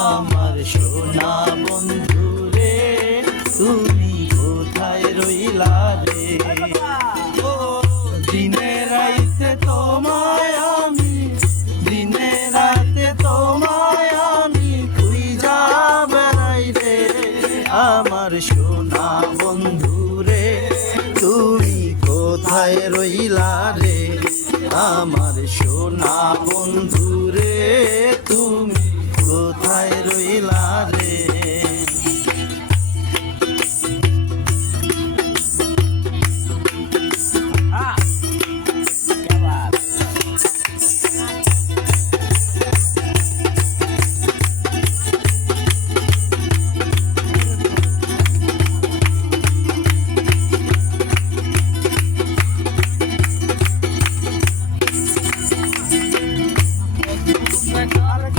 আমার সোনা বন্ধু রে তুমি কোথায় রইলা রে ও দিনে রাইতে তোমায় আমি দিনে রাতে তোমায় আমি খুঁজা বেড়াই রে আমার সোনা বন্ধু রে তুমি কোথায় রইলা রে আমার সোনা বন্ধু রে তুমি কোথায় রইলা রে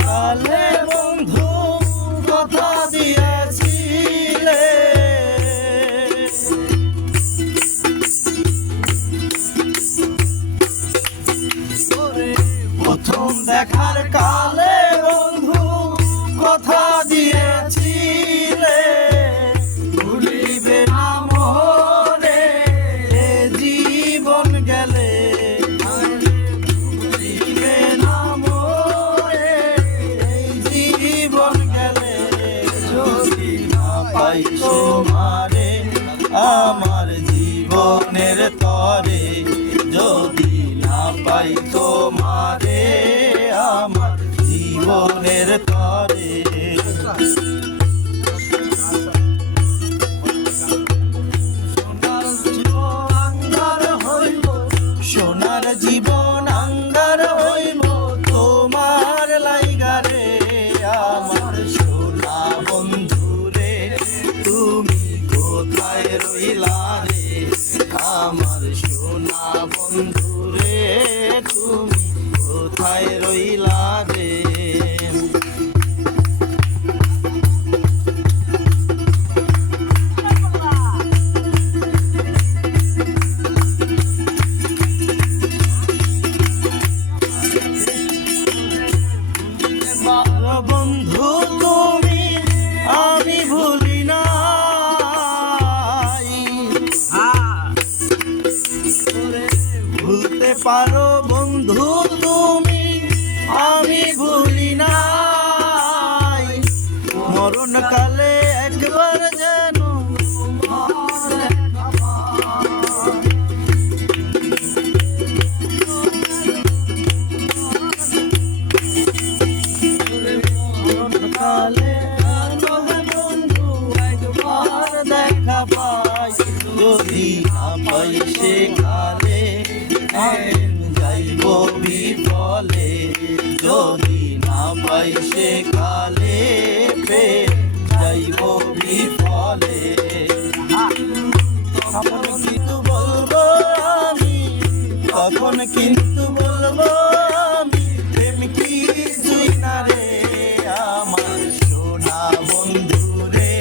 কালে বন্ধু কথা দিয়েছিলে প্রথম দেখার কালে বন্ধু কথা দিয়েছিলে ভুলিবে না মোরে জীবন গেলে তোমারে আমার জীবনের তরে যদি না পাই তোমারে আমার জীবনের তরে সোনার জীবন আঙ্গার হইব তোমার লাইগারে আমার সোনা বন্ধু রে তুমি কোথায় রইলা রে আমার সোনা বন্ধু রে তুমি কোথায় রইলা রে বন্ধু তুমি আমি ভুলি না ভুলতে পারো বন্ধু তুমি আমি ভুলি না মরণ কালে একবার যেন কালে বন্ধু একবার দেখা পাই যদি না পাই সে কালে যাইব বিফলে যদি না পাই সে কালে যাইব বিফলে তখন কিন্তু বলবো আমি তখন কিন্তু বলবো আমি প্রেম কিছুই না রে আমার সোনা বন্ধু রে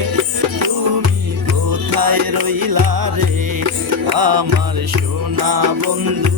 তুমি কোথায় রইলা রে আমার সোনা বন্ধু